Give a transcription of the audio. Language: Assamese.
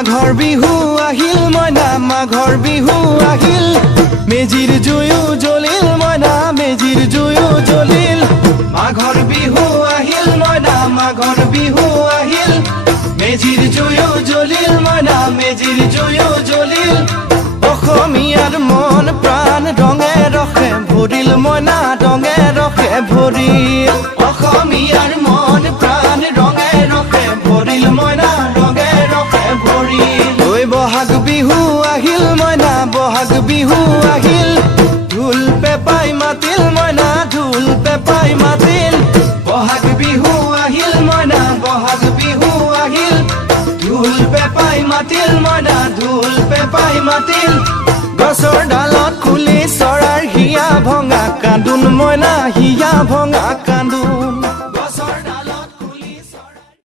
মাঘৰ বিহু আহিল মইনা মাঘৰ বিহু আহিল মেজিৰ জুয়ো জ্বলিল মইনা মেজিৰ জুয়ো জ্বলিল মাঘৰ বিহু আহিল মইনা মাঘৰ বিহু আহিল মেজিৰ জুয়ো জ্বলিল মইনা মেজিৰ জুয়ো জ্বলিল অসমীয়াৰ মন প্ৰাণ ৰঙে ৰখে ভৰিল মইনা ৰঙে ৰখে ভৰিল অসমীয়াৰ মন প্ৰাণ ৰঙে ৰখে ভৰিল মইনা ৰঙে ৰখে ভৰিল ঐ বহাগ বিহু আহিল মইনা বহাগ বিহু আহিল ঢোল পেপাই মাতিল মইনা ঢোল পেপাই মাতিল বহাগ বিহু আহিল মইনা বহাগ বিহু আহিল ঢোল পেপাই মাতিল মইনা ঢোল পেপাই মাতিল গছৰ ডালত খুলি চৰাৰ হিয়া ভঙা কান্দোন মইনা হিয়া ভঙা